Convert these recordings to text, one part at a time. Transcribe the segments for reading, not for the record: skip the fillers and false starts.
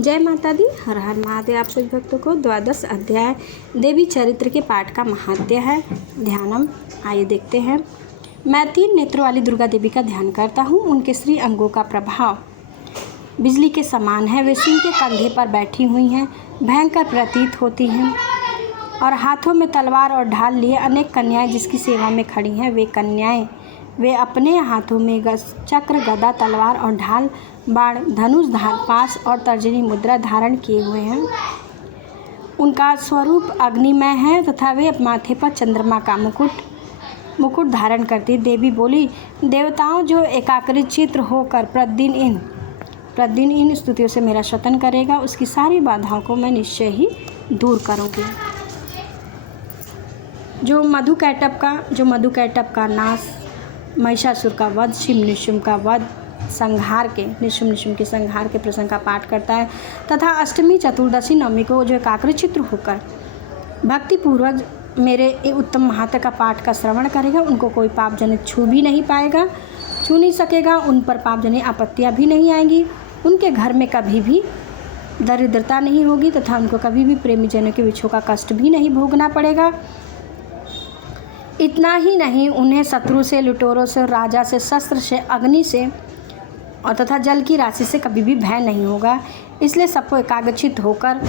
जय माता दी। हर हर महादेव। आप सभी भक्तों को द्वादश अध्याय देवी चरित्र के पाठ का महात्म्य है। ध्यानम। आइए देखते हैं। मैं 3 नेत्रों वाली दुर्गा देवी का ध्यान करता हूँ। उनके श्री अंगों का प्रभाव बिजली के समान है। वे सिंह के कंधे पर बैठी हुई हैं, भयंकर प्रतीत होती हैं और हाथों में तलवार और ढाल लिए अनेक कन्याएं जिसकी सेवा में खड़ी हैं। वे अपने हाथों में चक्र, गदा, तलवार और ढाल, बाण, धनुष, पाश और तर्जनी मुद्रा धारण किए हुए हैं। उनका स्वरूप अग्निमय है तथा वे माथे पर चंद्रमा का मुकुट धारण करती। देवी बोली, देवताओं जो एकाग्रचित्त होकर प्रतिदिन इन स्तुतियों से मेरा स्तुति करेगा, उसकी सारी बाधाओं को मैं निश्चय ही दूर करूँगी। जो मधुकैटभ का नाश, महिषासुर का वध, निशुम्भ का वध, निशुम्भ के संहार के प्रसंग का पाठ करता है तथा अष्टमी, चतुर्दशी, नवमी को जो एकाग्रचित्त होकर भक्तिपूर्वक मेरे उत्तम महात्म्य का पाठ का श्रवण करेगा, उनको कोई पाप जनित छू नहीं सकेगा। उन पर पाप जनित आपत्तियाँ भी नहीं आएंगी। उनके घर में कभी भी दरिद्रता नहीं होगी तथा उनको कभी भी प्रेमी जनों के विछोह का कष्ट भी नहीं भोगना पड़ेगा। इतना ही नहीं, उन्हें शत्रु से, लुटेरों से, राजा से, शस्त्र से, अग्नि से और तथा जल की राशि से कभी भी भय नहीं होगा। इसलिए सबको एकाग्रचित्त होकर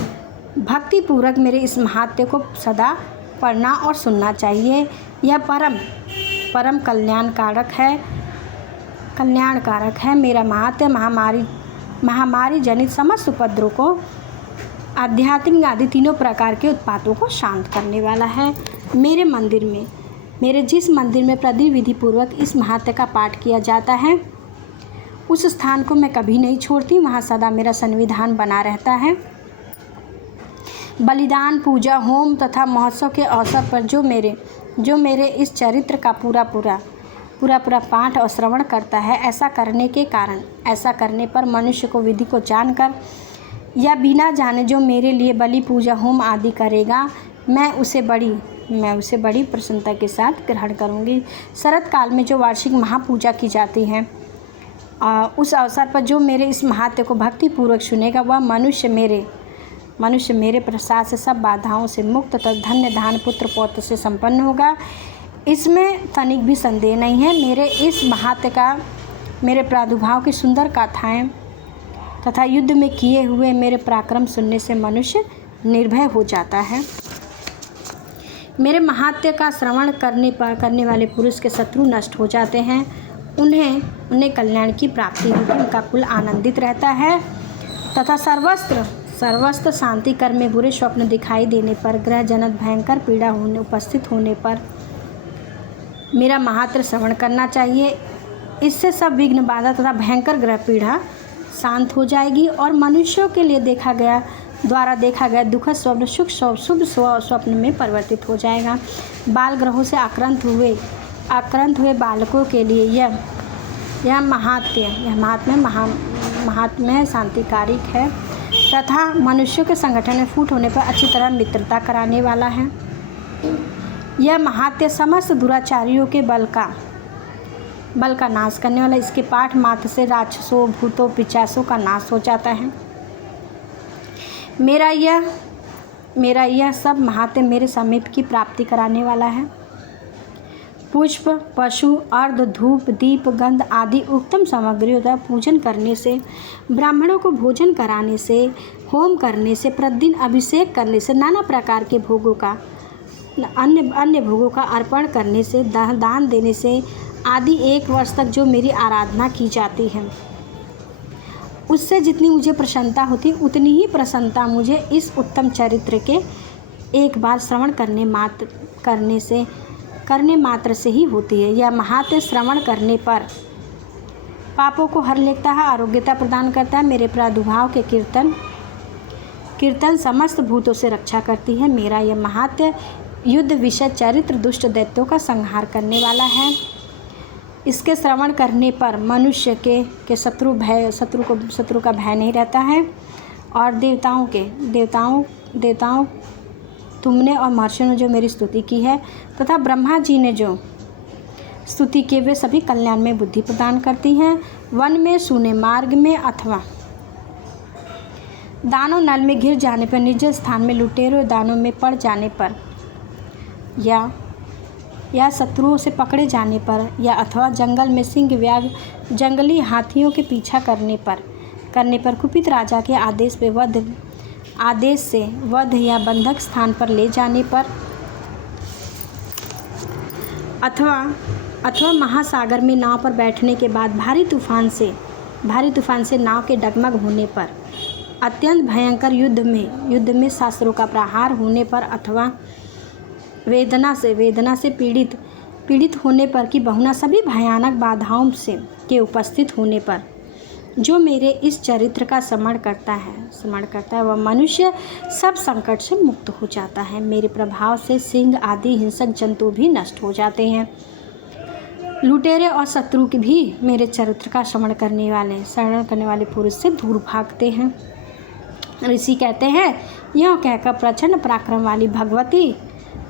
भक्तिपूर्वक मेरे इस महात्म्य को सदा पढ़ना और सुनना चाहिए। यह परम कल्याणकारक है। मेरा महात्म्य महामारी जनित समस्त उपद्रव को, आध्यात्मिक आदि तीनों प्रकार के उत्पातों को शांत करने वाला है। मेरे जिस मंदिर में विधि पूर्वक इस महात्म्य का पाठ किया जाता है, उस स्थान को मैं कभी नहीं छोड़ती। वहाँ सदा मेरा सन्निधान बना रहता है। बलिदान, पूजा, होम तथा महोत्सव के अवसर पर जो मेरे इस चरित्र का पूरा पाठ और श्रवण करता है, ऐसा करने पर मनुष्य को विधि को जानकर या बिना जाने जो मेरे लिए बलि, पूजा, होम आदि करेगा, मैं उसे बड़ी प्रसन्नता के साथ ग्रहण करूँगी। शरद काल में जो वार्षिक महापूजा की जाती है, उस अवसर पर जो मेरे इस महात्म्य को भक्तिपूर्वक सुनेगा, वह मनुष्य मेरे प्रसाद से सब बाधाओं से मुक्त तथा धन्य, धान, पुत्र, पौत्र से संपन्न होगा। इसमें तनिक भी संदेह नहीं है। मेरे इस महात्म्य का, मेरे प्रादुर्भाव की सुंदर गाथाएं तथा युद्ध में किए हुए मेरे पराक्रम सुनने से मनुष्य निर्भय हो जाता है। मेरे महात्म्य का श्रवण करने वाले पुरुष के शत्रु नष्ट हो जाते हैं। उन्हें कल्याण की प्राप्ति होती है। उनका कुल आनंदित रहता है तथा सर्वस्त्र शांति कर में बुरे स्वप्न दिखाई देने पर, ग्रह जनक भयंकर पीड़ा उपस्थित होने पर मेरा महात्म्य श्रवण करना चाहिए। इससे सब विघ्न, बाधा तथा भयंकर ग्रह पीड़ा शांत हो जाएगी और मनुष्यों के लिए देखा गया दुखद स्वप्न शुभ स्वप्न में परिवर्तित हो जाएगा। बाल ग्रहों से आक्रांत हुए बालकों के लिए यह महात्म्य शांतिकारिक है तथा मनुष्यों के संगठन में फूट होने पर अच्छी तरह मित्रता कराने वाला है। यह महात्म्य समस्त दुराचारियों के बल का नाश करने वाला। इसके पाठ मात्र से राक्षसों, भूतों, पिशाचों का नाश हो जाता है। मेरा यह सब महात्म्य मेरे समीप की प्राप्ति कराने वाला है। पुष्प, पशु, अर्घ, धूप, दीप, गंध आदि उत्तम सामग्रियों का पूजन करने से, ब्राह्मणों को भोजन कराने से, होम करने से, प्रतिदिन अभिषेक करने से, नाना प्रकार के अन्य भोगों का अर्पण करने से, दान देने से आदि 1 वर्ष तक जो मेरी आराधना की जाती है, उससे जितनी मुझे प्रसन्नता होती, उतनी ही प्रसन्नता मुझे इस उत्तम चरित्र के एक बार श्रवण करने मात्र से ही होती है। यह महात्म्य श्रवण करने पर पापों को हर लेता है, आरोग्यता प्रदान करता है। मेरे प्रादुर्भाव के कीर्तन समस्त भूतों से रक्षा करती है। मेरा यह महात्म्य युद्ध विषय चरित्र दुष्ट दैत्यों का संहार करने वाला है। इसके श्रवण करने पर मनुष्य के शत्रु का भय नहीं रहता है और देवताओं तुमने और महर्षियों ने जो मेरी स्तुति की है तथा ब्रह्मा जी ने जो स्तुति किए, वे सभी कल्याण में बुद्धि प्रदान करती हैं। वन में, सूने मार्ग में अथवा दानव नल में गिर जाने पर, निज स्थान में लुटेरों दानों में पड़ जाने पर, या शत्रुओं से पकड़े जाने पर, या अथवा जंगल में सिंह व्याघ्र जंगली हाथियों के पीछा करने पर कुपित राजा के आदेश से वध या बंधक स्थान पर ले जाने पर, अथवा महासागर में नाव पर बैठने के बाद भारी तूफान से नाव के डगमग होने पर, अत्यंत भयंकर युद्ध में शस्त्रों का प्रहार होने पर, अथवा वेदना से पीड़ित होने पर कि बहुना सभी भयानक बाधाओं के उपस्थित होने पर, जो मेरे इस चरित्र का स्मरण करता है वह मनुष्य सब संकट से मुक्त हो जाता है। मेरे प्रभाव से सिंह आदि हिंसक जंतु भी नष्ट हो जाते हैं। लुटेरे और शत्रु भी मेरे चरित्र का शरण करने वाले पुरुष से दूर भागते हैं। ऋषि कहते हैं, यह कहकर प्रचंड पराक्रम वाली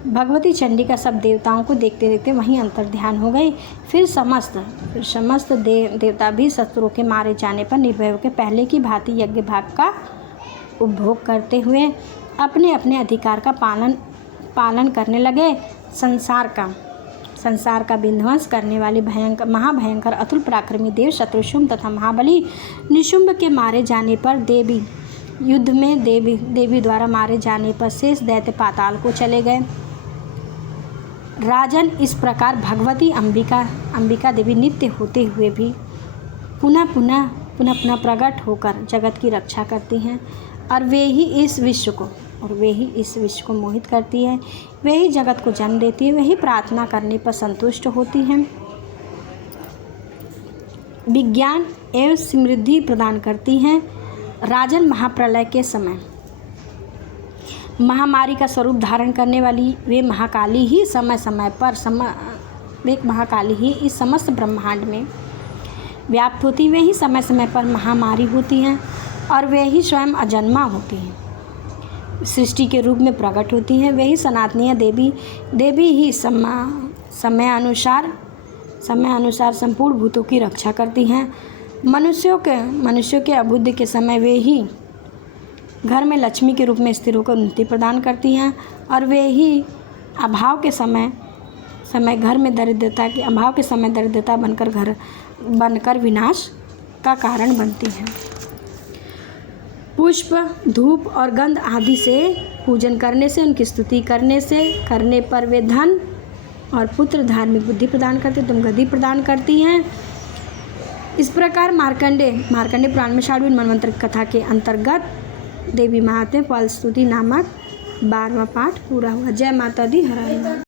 भगवती चंडी का सब देवताओं को देखते देखते वहीं अंतर ध्यान हो गई। फिर समस्त देवता भी शत्रुओं के मारे जाने पर निर्भय के पहले की भांति यज्ञ भाग का उपभोग करते हुए अपने अपने अधिकार का पालन करने लगे। संसार का विध्वंस करने वाले महाभयंकर अतुल पराक्रमी देव शत्रुशुंभ तथा महाबली निशुंभ के मारे जाने पर, युद्ध में देवी द्वारा मारे जाने पर शेष दैत्य पाताल को चले गए। राजन, इस प्रकार भगवती अंबिका देवी नित्य होते हुए भी पुनः प्रकट होकर जगत की रक्षा करती हैं, और वे ही इस विश्व को मोहित करती है। वे ही जगत को जन्म देती है। वे ही प्रार्थना करने पर संतुष्ट होती हैं, विज्ञान एवं समृद्धि प्रदान करती हैं। राजन, महाप्रलय के समय महामारी का स्वरूप धारण करने वाली वे महाकाली ही इस समस्त ब्रह्मांड में व्याप्त होती। वे ही समय समय पर महामारी होती हैं, और वे ही स्वयं अजन्मा होती हैं, सृष्टि के रूप में प्रकट होती हैं। वे ही सनातनीय देवी ही समय अनुसार संपूर्ण भूतों की रक्षा करती हैं। मनुष्यों के अबुद्धि के समय वे ही घर में लक्ष्मी के रूप में स्त्रियों को उन्नति प्रदान करती हैं, और वे ही अभाव के समय घर में दरिद्रता बनकर विनाश का कारण बनती हैं। पुष्प, धूप और गंध आदि से पूजन करने से, उनकी स्तुति करने पर वे धन और पुत्र, धार्मिक बुद्धि प्रदान करते, तुम गति प्रदान करती हैं। इस प्रकार मार्कंडे पुराण में षाढ़विल मनवंतर कथा के अंतर्गत देवी महात्म्य फलस्तुति नामक 12वां पाठ पूरा हुआ। जय माता दी। हर हर।